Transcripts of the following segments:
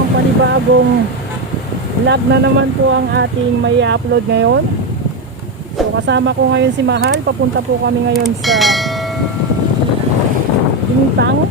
isang panibagong vlog na naman po ang ating may upload ngayon. So kasama ko ngayon si Mahal. Papunta po kami ngayon sa Bintang.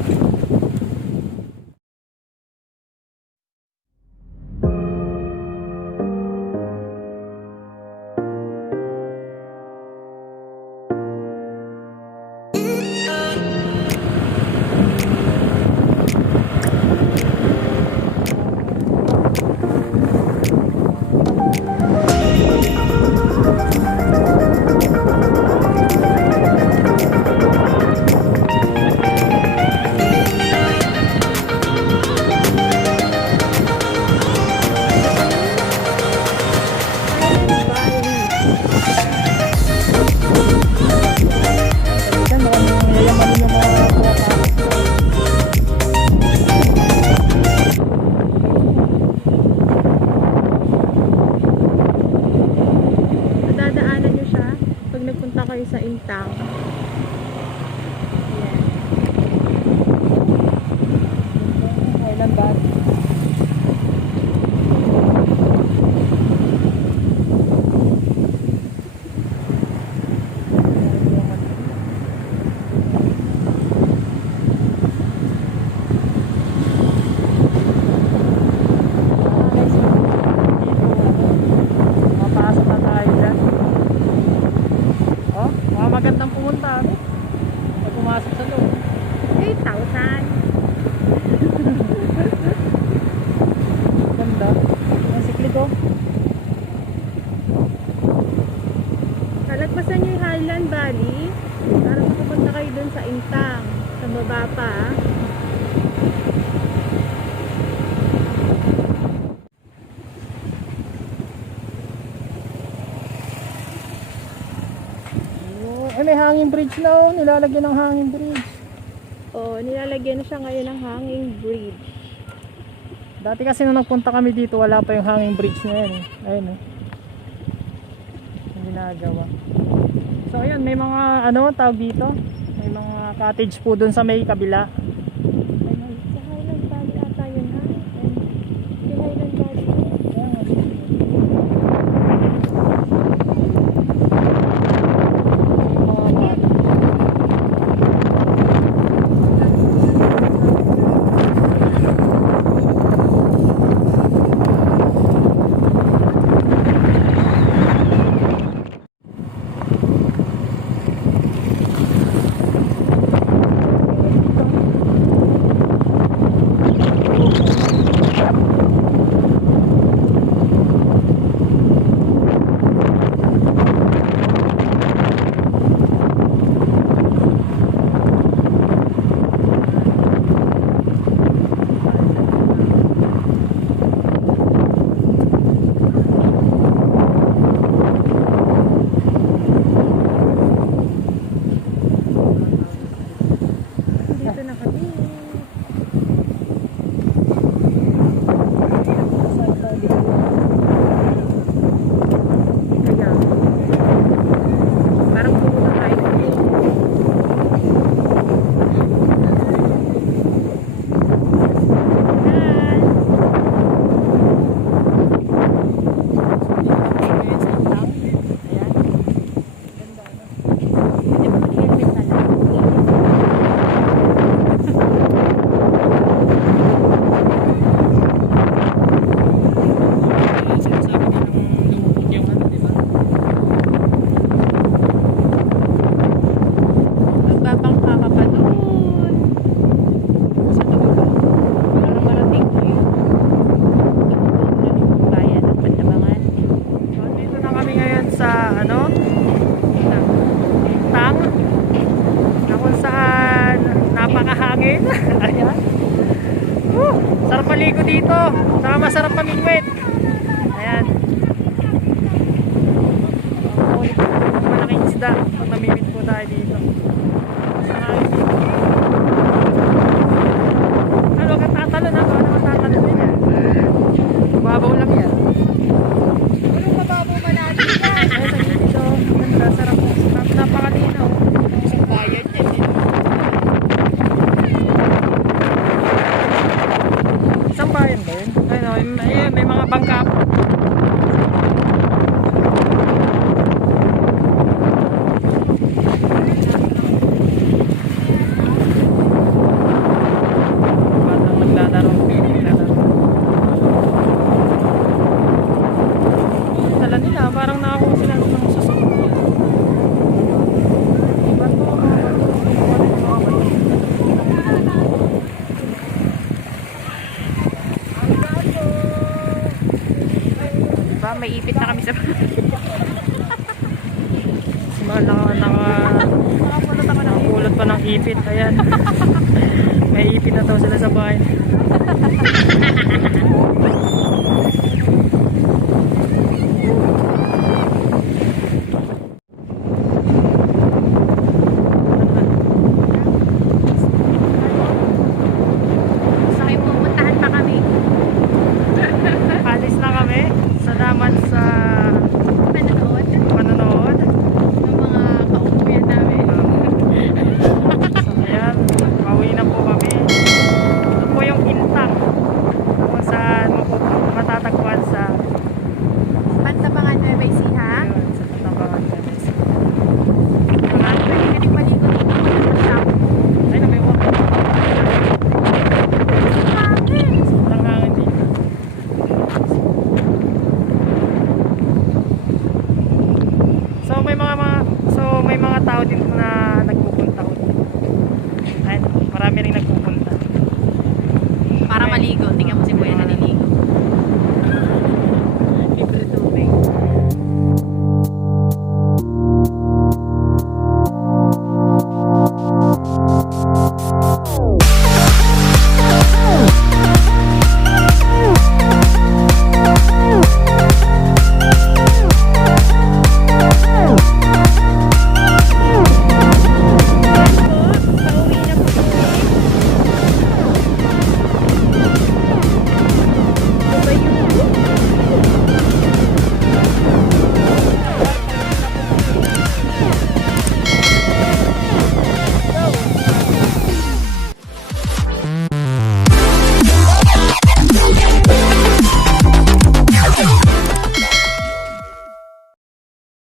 Dadaanan nyo siya pag nagpunta kayo sa Intang. Island bag. Mapasok na tayo dyan. Oh, magandang pumunta. Pag pumasok sa loob. 8,000. Ganda. Ang sikli ko. Kalagpasan nyo yung Highland Valley para makapunta kayo dun sa Intang. Sa baba pa. Ay, may hanging bridge na oh. Nilalagyan ng hanging bridge. Oo, nilalagyan na siya ngayon ng hanging bridge. Dati kasi nung nagpunta kami dito, wala pa yung hanging bridge na yan eh. Ayun eh. Yung ginagawa. So ayun, may mga ano tawag dito. May mga cottage po dun sa may kabila. Sa Highland Valley ata yun ha? Sa Highland Valley. Dito na kami. Kaya, parang pumunta tayo dito. Magbabangka ka pa doon. Sa dulo. Para marating ko yung bayan ng Pantabangan. So, dito na kami ngayon sa ano? Bintang. Na kung saan napakahangin. Ayan. Sarap maligo dito. Saka masarap pamingwit. Ayan. Malaking isda pag namimit po tayo dito. Ano ka tatalon ako? Ano ka tatalon din yan? Babaw lang yan. Anong mababaw ba natin yan? Dito, ganda, sarap. Napakalinaw. Isang bayan yan eh. Isang bayan ba? ba yun? Ayun, may mga bangka po. Batang naglalaro. Dala nila, parang nakakuha sila ng susunod. Iba to, Diba, may ipit na kami sa nakapulot pa ng ipit. Ayan. May ipit na daw sila sa bahay.